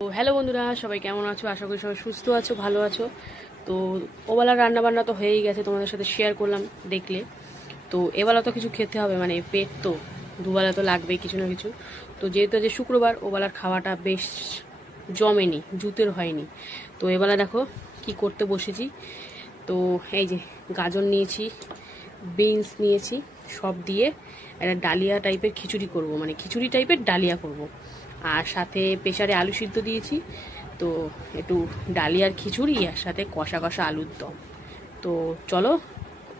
তো হ্যালো বন্ধুরা, সবাই কেমন আছো? আশা করি সবাই সুস্থ আছো, ভালো আছো। তো ওবেলার রান্নাবান্না তো হয়েই গেছে, তোমাদের সাথে শেয়ার করলাম দেখলে। তো এবেলা তো কিছু খেতে হবে, মানে পেট তো দুবেলা তো লাগবেই কিছু না কিছু। তো যেহেতু যে শুক্রবার, ওবেলার খাওয়াটা বেশ জমেনি, জুতের হয়নি। তো এবেলা দেখো কি করতে বসেছি। তো এই যে গাজর নিয়েছি, বিনস নিয়েছি, সব দিয়ে একটা ডালিয়া টাইপের খিচুড়ি করব, মানে খিচুড়ি টাইপের ডালিয়া করব। আর সাথে প্রেসারে আলু সিদ্ধ দিয়েছি। তো একটু ডালিয়ার খিচুড়ি আর সাথে কষা কষা আলুর দম। তো চলো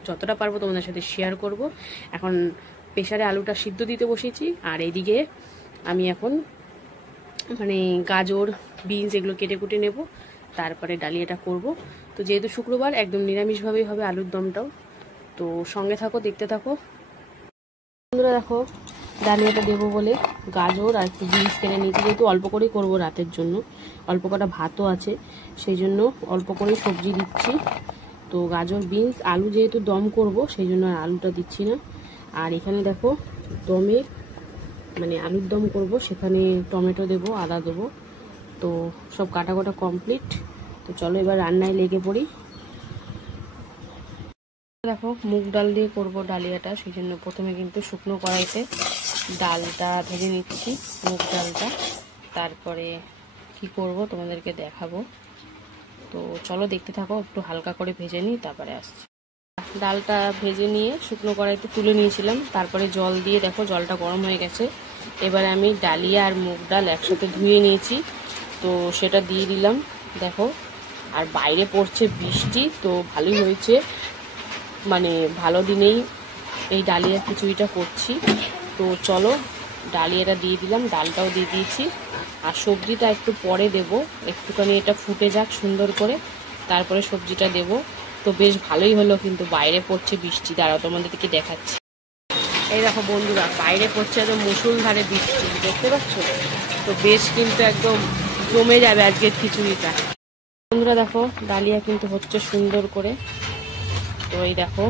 যতটা পারবো তোমাদের সাথে শেয়ার করব। এখন প্রেসারে আলুটা সিদ্ধ দিতে বসেছি, আর এইদিকে আমি এখন মানে গাজর বিনস এগুলো কেটে কুটে নেব, তারপরে ডালিয়াটা করব। তো যেহেতু শুক্রবার, একদম নিরামিষভাবেই হবে আলুর দমটাও। তো সঙ্গে থাকো, দেখতে থাকো বন্ধুরা। দেখো ডালিয়াটা দেবো বলে গাজর আর একটু বিনস কেটে নিয়েছি, যেহেতু অল্প করেই করবো রাতের জন্য, অল্প কটা ভাতও আছে, সেই জন্য অল্প করেই সবজি দিচ্ছি। তো গাজর বিনস আলু যেহেতু দম করব, সেই জন্য আর আলুটা দিচ্ছি না। আর এখানে দেখো দমে মানে আলুর দম করব, সেখানে টমেটো দেবো, আদা দেবো। তো সব কাটা কাটা কমপ্লিট। তো চলো এবার রান্নায় লেগে পড়ি। দেখো মুগ ডাল দিয়ে করব ডালিয়াটা, সেই জন্য প্রথমে কিন্তু শুকনো কড়াইতে ডালটা ভেজে নিচ্ছি, মুগ ডালটা। তারপরে কি করব তোমাদেরকে দেখাবো। তো চলো দেখতে থাকো, একটু হালকা করে ভেজে নিই, তারপরে আসছি। ডালটা ভেজে নিয়ে শুকনো কড়াইতে তুলে নিয়েছিলাম, তারপরে জল দিয়ে দেখো জলটা গরম হয়ে গেছে। এবারে আমি ডালিয়া আর মুগ ডাল একসাথে ধুয়ে নিয়েছি, তো সেটা দিয়ে দিলাম। দেখো আর বাইরে পড়ছে বৃষ্টি, তো ভালোই হয়েছে, মানে ভালো দিনেই এই ডালিয়া খিচুড়িটা করছি। তো চলো ডালিয়াটা দিয়ে দিলাম, ডালটাও দিয়ে দিয়েছি, আর সবজিটা একটু পরে দেব, একটুখানি এটা ফুটে যাক সুন্দর করে, তারপরে সবজিটা দেব। তো বেশ ভালোই হলো, কিন্তু বাইরে পড়ছে বৃষ্টি, দাঁড়াও তোমাদেরকে দেখাচ্ছি। এই দেখো বন্ধুরা, বাইরে পড়ছে একদম মুষলধারে বৃষ্টি, দেখতে পাচ্ছ? তো বেশ কিন্তু একদম জমে যাবে আজকের খিচুড়িটা। বন্ধুরা দেখো ডালিয়া কিন্তু হচ্ছে সুন্দর করে। তো এই দেখো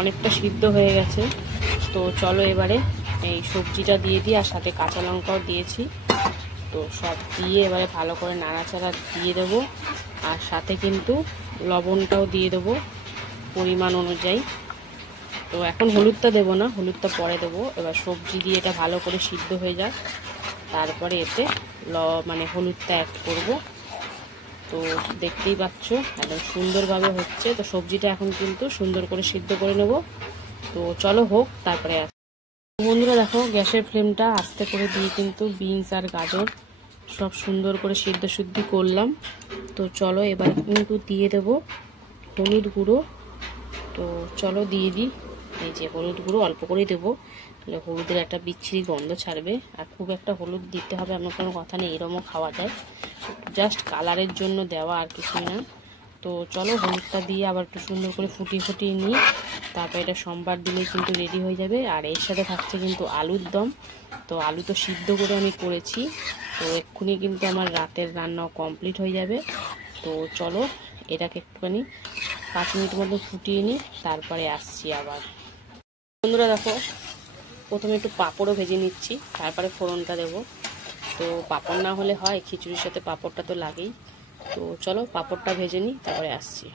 অনেকটা সিদ্ধ হয়ে গেছে। তো চলো এবারে এই সবজিটা দিয়ে দিই, আর সাথে কাঁচা লঙ্কাও দিয়েছি। তো সব দিয়ে এবারে ভালো করে নাড়াচাড়া দিয়ে দেবো, আর সাথে কিন্তু লবণটাও দিয়ে দেবো পরিমাণ অনুযায়ী। তো এখন হলুদটা দেবো না, হলুদটা পরে দেবো। এবার সবজি দিয়ে এটা ভালো করে সিদ্ধ হয়ে যাক, তারপরে এতে মানে হলুদটা অ্যাড করবো। তো দেখতেই পাচ্ছ একদম সুন্দরভাবে হচ্ছে। তো সবজিটা এখন কিন্তু সুন্দর করে সিদ্ধ করে নেব। তো চলো হোক, তারপরে বন্ধুরা দেখো গ্যাসের ফ্লেমটা আস্তে করে দিয়ে কিন্তু বিনস আর গাজর সব সুন্দর করে সিদ্ধ করলাম। তো চলো এবার কিন্তু দিয়ে দেব হলুদ গুঁড়ো। তো চলো দিয়ে দিই। এই যে হলুদ গুঁড়ো অল্প করেই দেবো, তাহলে হলুদের একটা বিচ্ছিরি গন্ধ ছাড়বে। আর খুব একটা হলুদ দিতে হবে এমন কোনো কথা নেই, এরমও খাওয়া যায়, জাস্ট কালারের জন্য দেওয়া, আর কিছুই না। তো চলো হলুদটা দিয়ে আবার একটু সুন্দর করে ফুটিয়ে নিই, তারপর এটা সোমবার দিলেই কিন্তু রেডি হয়ে যাবে। আর এর সাথে থাকছে কিন্তু আলুর দম। তো আলু তো সিদ্ধ করে আমি করেছি, তো এক্ষুনি কিন্তু আমার রাতের রান্নাও কমপ্লিট হয়ে যাবে। তো চলো এটাকে একটুখানি 5 মিনিট মতো ফুটিয়ে নিই, তারপরে আসছি আবার। বন্ধুরা দেখো প্রথমে একটু পাঁপড়ও ভেজে নিচ্ছি, তারপরে ফোড়নটা দেবো। তো পাঁপড় না হলে হয়, খিচুড়ির সাথে পাঁপড়টা তো লাগেই। তো চলো পাঁপড়টা ভেজে নিই, তারপরে আসছি।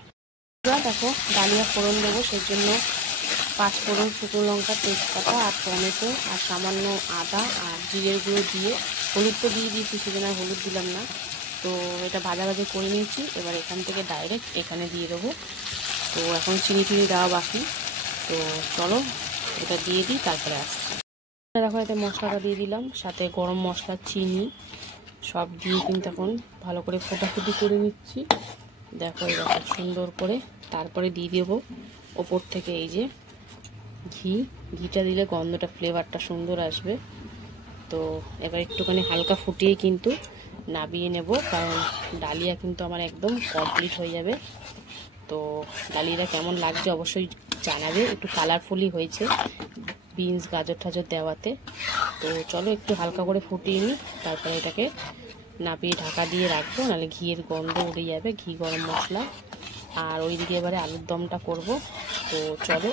দেখো ডালিয়া ফোড়ন দেবো, সেই জন্য 5 ফোড়ন, শুকনো লঙ্কা, তেজপাতা আর টমেটো আর সামান্য আদা আর জিরের গুঁড়ো দিয়ে, হলুদ তো দিয়ে দিয়েছি, সেজন্য আর হলুদ দিলাম না। তো এটা ভাজাভাজি করে নিয়েছি, এবার এখান থেকে ডাইরেক্ট এখানে দিয়ে দেবো। তো এখন চিনি দেওয়া বাকি। তো চলো এটা দিয়ে দিই, তারপরে আসছি। দেখো এতে মশলাটা দিয়ে দিলাম, সাথে গরম মশলা, চিনি সব দিয়ে কিন্তু এখন ভালো করে ফোটাফুটি করে নিচ্ছি। দেখো এরকম সুন্দর করে, তারপরে দিয়ে দেবো ওপর থেকে এই যে ঘিটা দিলে গন্ধটা, ফ্লেভারটা সুন্দর আসবে। তো এবার একটুখানি হালকা ফুটিয়ে কিন্তু নামিয়ে নেব, কারণ ডালিয়া কিন্তু আমার একদম কমপ্লিট হয়ে যাবে। তো ডালিয়াটা কেমন লাগছে অবশ্যই জানাবে, একটু কালারফুলি হয়েছে বিনস গাজর টাজর দেওয়াতে। তো চলো একটু হালকা করে ফুটিয়ে নিই, তারপরে এটাকে নামিয়ে ঢাকা দিয়ে রাখবো, নাহলে ঘিয়ের গন্ধ উড়ে যাবে, ঘি গরম মশলা। আর ওইদিকে এবারে আলুর দমটা করব। তো চলো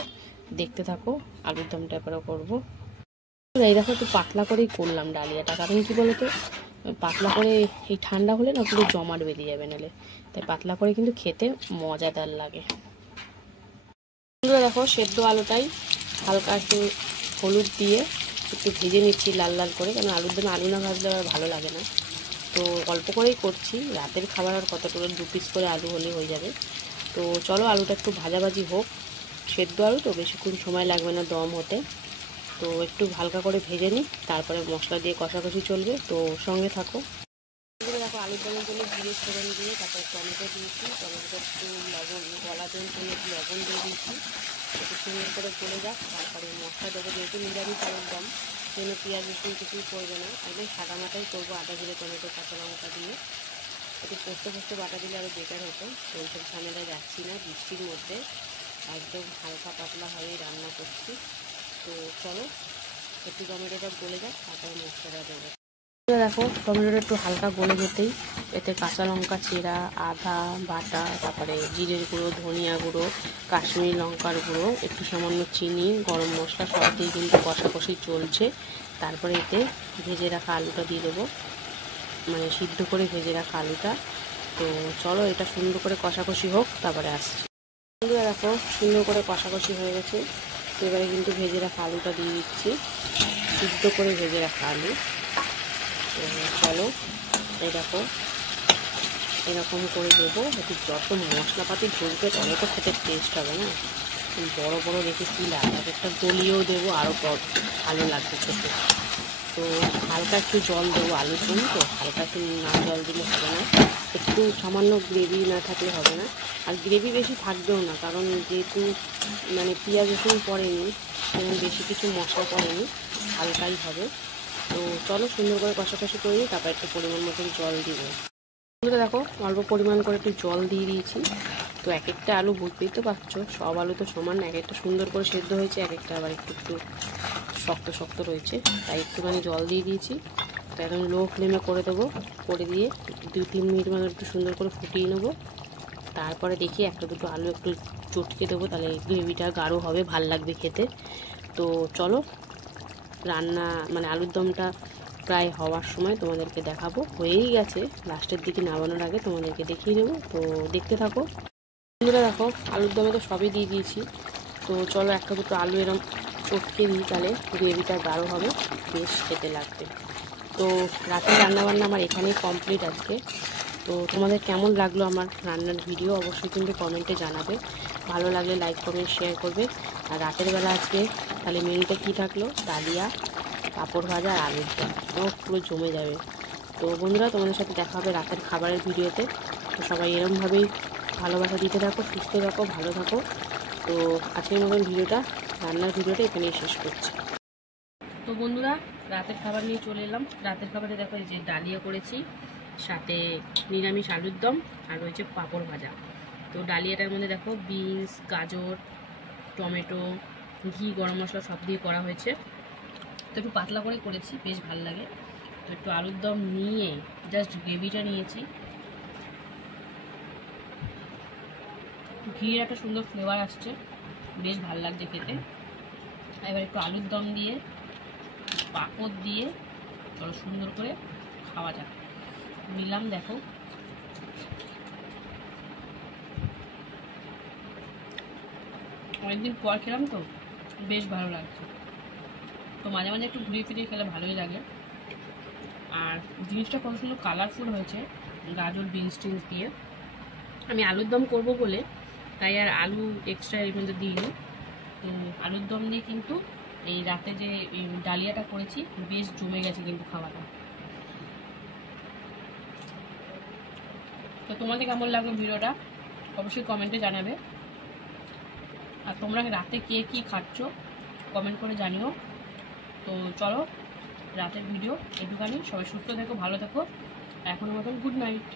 দেখতে থাকো, আলুর দমটা এবারে করবো। এই দেখো একটু পাতলা করেই করলাম ডালিয়াটা, কারণ কি বলতো পাতলা করে এই ঠান্ডা হলে না পুরো জমাট বেঁধে যাবে, নাহলে তাই পাতলা করে কিন্তু খেতে মজাদার লাগে। দেখো সেদ্ধ আলুটাই হালকা একটু হলুদ দিয়ে একটু ভেজে নিচ্ছি লাল লাল করে, কারণ আলুর দমে আলু না ভাজলে আবার ভালো লাগে না। তো অল্প করেই করছি, রাতের খাবার আর কতটা 2 পিস করে আলু হলে হয়ে যাবে। তো চলো আলুটা একটু ভাজাভাজি হোক, সেদ্ধ আলু তো বেশিক্ষণ সময় লাগবে না দম হতে। তো একটু হালকা করে ভেজে নিই, তারপরে মশলা দিয়ে কষাকষি চলবে, তো সঙ্গে থাকো। দেখো আলুর দমের জন্য জিরে ফোড়ন দিয়ে তারপরে টমেটো দিয়েছি, টমেটোটা একটু লবণ গলার জন্য একটু লবণ দিয়ে দিয়েছি, একটু সুন্দর করে গলে যাক। তারপরে মশলা দেবো, যেহেতু নিরামিষ আলুর দম জন্য পেঁয়াজ রসুন কিছুই করবে না, একদম সাদামাটাই করবো, আদা জিরে টমেটো কাঁচা লঙ্কা দিয়ে। একটু পোস্তে পোস্তে বাটা দিলে আরও বেটার হতো, ওইসব ঝামেলায় যাচ্ছি না বৃষ্টির মধ্যে, একদম হালকা পাতলাভাবেই রান্না করছি। তো চলো একটু টমেটোটা গলে যাক, তারপরে মশলাটা দেবো। দেখো টমেটোটা একটু হালকা গলে যেতেই এতে কাঁচা লঙ্কা চেরা, আদা বাটা, তারপরে জিরের গুঁড়ো, ধনিয়া গুঁড়ো, কাশ্মীরি লঙ্কার গুঁড়ো, একটু সামান্য চিনি, গরম মশলা সব দিয়ে কিন্তু কষাকষি চলছে। তারপরে এতে ভেজে রাখা আলুটা দিয়ে দেবো, মানে সিদ্ধ করে ভেজে রাখা আলুটা। তো চলো এটা সুন্দর করে কষাকষি হোক, তারপরে আসছি। দেখো সুন্দর করে কষাকষি হয়ে গেছে, এবারে কিন্তু ভেজে রাখা আলুটা দিয়ে দিচ্ছি, সিদ্ধ করে ভেজে রাখা আলু। তো চলো এই দেখো এরকম করে দেবো, একটু যত মশলাপাতি ঢুকবে তত তো খেতে টেস্ট হবে না। বড় বড় রেখে কী লাগে, একটা গলিয়েও দেবো, আরও ভালো লাগবে খেতে। তো হালকা একটু জল দেবো, আলুর জন্য তো হালকা একটু না জল দিলে হবে না, একটু সামান্য গ্রেভি না থাকলে হবে না, আর গ্রেভি বেশি থাকবেও না, কারণ যেহেতু মানে পেঁয়াজ রসুন পড়েনি, এবং বেশি কিছু মশলা পড়েনি, হালকাই হবে। তো চলো সুন্দর করে কষাকষি করে নিই, তারপর একটু পরিমাণ মতন জল দিব। দেখো অল্প পরিমাণ করে একটু জল দিয়ে দিয়েছি। তো এক একটা আলু বুঝতেই তো পারছো, সব আলু তো সমান না, এক একটা সুন্দর করে সেদ্ধ হয়েছে, এক একটা আবার একটু একটু শক্ত শক্ত রয়েছে, তাই একটুখানি জল দিয়ে দিয়েছি। তো একদম লো ফ্লেমে করে দেবো, করে দিয়ে 2-3 মিনিট মতো একটু সুন্দর করে ফুটিয়ে নেবো। তারপরে দেখি একটা দুটো আলু একটু চটকে দেবো, তাহলে গ্রেভিটা গাঢ় হবে, ভাল লাগবে খেতে। তো চলো রান্না মানে আলুর দমটা প্রায় হওয়ার সময় তোমাদেরকে দেখাবো, হয়েই গেছে, লাস্টের দিকে নামানোর আগে তোমাদেরকে দেখিয়ে দেবো। তো দেখতে থাকো বন্ধুরা। দেখো আলুর দমে তো সবই দিয়ে দিয়েছি, তো চলো একটা দুটো আলু এরম চটকে দিই, তাহলে গ্রেভিটা গাঢ় হবে, বেশ খেতে লাগবে। তো রাতের রান্নাবান্না আমার এখানেই কমপ্লিট আজকে। তো তোমাদের কেমন লাগলো আমার রান্নার ভিডিও অবশ্যই কিন্তু কমেন্টে জানাবে, ভালো লাগলে লাইক কমেন্ট শেয়ার করবে। আর রাতের বেলা আজকে তাহলে মেনুতে কী থাকলো, ডালিয়া, পাঁপড় ভাজা আর আলুর দম, পুরো জমে যাবে। তো বন্ধুরা তোমাদের সাথে দেখা হবে রাতের খাবারের ভিডিওতে। তো সবাই এরমভাবেই ভালোবাসা দিতে থাকো, সুস্থ থাকো, ভালো থাকো। তো আজকের মতন ভিডিওটা, রান্নার ভিডিওটা এখানেই শেষ করছি। তো বন্ধুরা রাতের খাবার নিয়ে চলে এলাম। রাতের খাবারে দেখো এই যে ডালিয়া করেছি, সাথে নিরামিষ আলুর দম, আর রয়েছে পাঁপড় ভাজা। তো ডালিয়াটার মধ্যে দেখো বিনস, গাজর, টমেটো, ঘি, গরম মশলা সব দিয়ে করা হয়েছে। তো একটু পাতলা করে করেছি, বেশ ভালো লাগে। তো একটু আলুর দম নিয়ে জাস্ট গ্রেভিটা নিয়েছি, ঘির একটা সুন্দর ফ্লেভার আসছে, বেশ ভালো লাগছে খেতে। এবার একটু আলুর দম দিয়ে পাঁপড় দিয়ে চলো সুন্দর করে খাওয়া যাক। নিলাম দেখো, অনেকদিন পর খেলাম তো বেশ ভালো লাগছে। তো মাঝে মাঝে একটু ঘুরিয়ে ফিরিয়ে খেলে ভালোই লাগে। আর জিনিসটা কত সুন্দর কালারফুল হয়েছে, গাজর বিনস টিনস দিয়ে। আমি আলুর দম করবো বলে তাই আর আলু এক্সট্রা এর মধ্যে দিইনি। তো আলুর দম দিয়ে কিন্তু এই রাতে যে ডালিয়াটা করেছি বেশ জমে গেছে কিন্তু খাওয়াটা। তো তোমাদের কেমন লাগলো ভিডিওটা অবশ্যই কমেন্টে জানাবে। আর তোমরা রাতে কে কী খাচ্ছ কমেন্ট করে জানিও। তো চলো রাতের ভিডিও একটুখানি, সবাই সুস্থ থেকো, ভালো থেকো, এখনের মতন গুড নাইট।